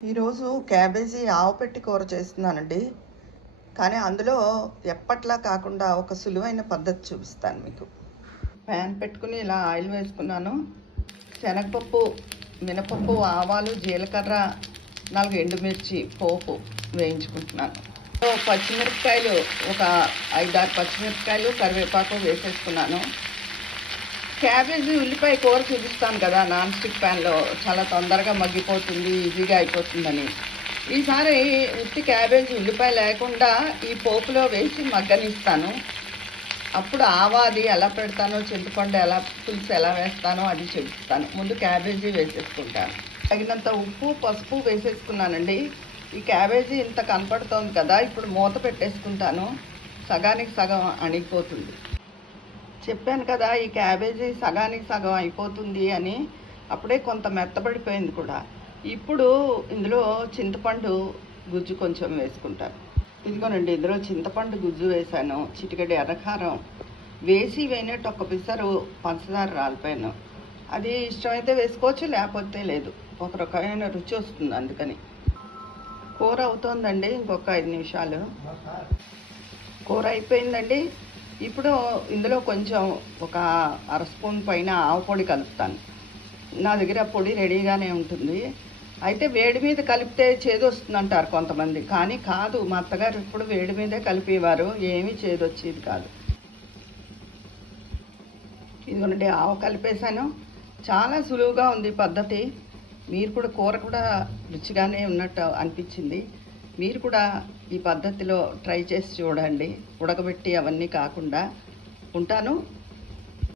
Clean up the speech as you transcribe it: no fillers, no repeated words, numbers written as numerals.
ఈరోజు క్యాబేజీ ఆవపెట్టి కూర చేస్తున్నానండి. కానీ అందులో ఎప్పట్లా కాకుండా ఒక సులువైన పద్ధతి చూపిస్తాను మీకు. ప్యాన్ పెట్టుకుని ఇలా ఆయిల్ వేసుకున్నాను. శనగపప్పు, మినపప్పు, ఆవాలు, జీలకర్ర, 4 ఎండుమిర్చి పోపు వేయించుకుంటున్నాను. పచ్చిమిరపకాయలు ఒక 5-6 పచ్చిమిరపకాయలు, కరివేపాకు వేసేసుకున్నాను. క్యాబేజీ ఉల్లిపాయ కూర చూపిస్తాను కదా నాన్ స్టిక్ ప్యాన్లో, చాలా తొందరగా మగ్గిపోతుంది, ఈజీగా అయిపోతుందని. ఈసారి ఉత్తి క్యాబేజీ ఉల్లిపాయ లేకుండా ఈ పోపులో వేసి మగ్గనిస్తాను. అప్పుడు ఆవాది ఎలా పెడతానో, చింతపండు ఎలా పులుసు ఎలా వేస్తానో అది చూపిస్తాను. ముందు క్యాబేజీ వేసేసుకుంటాను. తగినంత ఉప్పు, పసుపు వేసేసుకున్నానండి. ఈ క్యాబేజీ ఇంత కనపడుతోంది కదా, ఇప్పుడు మూత పెట్టేసుకుంటాను. సగానికి సగం అణిగిపోతుంది. చెప్పాను కదా ఈ క్యాబేజీ సగానికి సగం అయిపోతుంది అని. అప్పుడే కొంత మెత్తబడిపోయింది కూడా. ఇప్పుడు ఇందులో చింతపండు గుజ్జు కొంచెం వేసుకుంటాను. ఇదిగోనండి, ఇందులో చింతపండు గుజ్జు వేసాను. చిటికెడు ఎర్రకారం వేసి వేయనట్టు ఒక పిసరు పంచదార రాలిపోయాను. అది ఇష్టమైతే వేసుకోవచ్చు, లేకపోతే లేదు. ఒక రకమైన రుచి వస్తుంది అందుకని. కూర అవుతోందండి, ఇంకొక 5 నిమిషాలు. కూర అయిపోయిందండి. ఇప్పుడు ఇందులో కొంచెం ఒక 1/2 స్పూన్ పైన ఆవపొడి కలుపుతాను. నా దగ్గర పొడి రెడీగానే ఉంటుంది. అయితే వేడి మీద కలిపితే చేదు వస్తుందంటారు కొంతమంది, కానీ కాదు. మా అత్తగారు ఇప్పుడు వేడి మీదే కలిపేవారు, ఏమీ చేదు వచ్చేది కాదు. ఇదిగోనండి, ఆవు కలిపేశాను. చాలా సులువుగా ఉంది పద్ధతి. మీరు కూడా కూర కూడా రుచిగానే ఉన్నట్టు అనిపించింది. మీరు కూడా ఈ పద్ధతిలో ట్రై చేసి చూడండి, ఉడకబెట్టి అవన్నీ కాకుండా. ఉంటాను.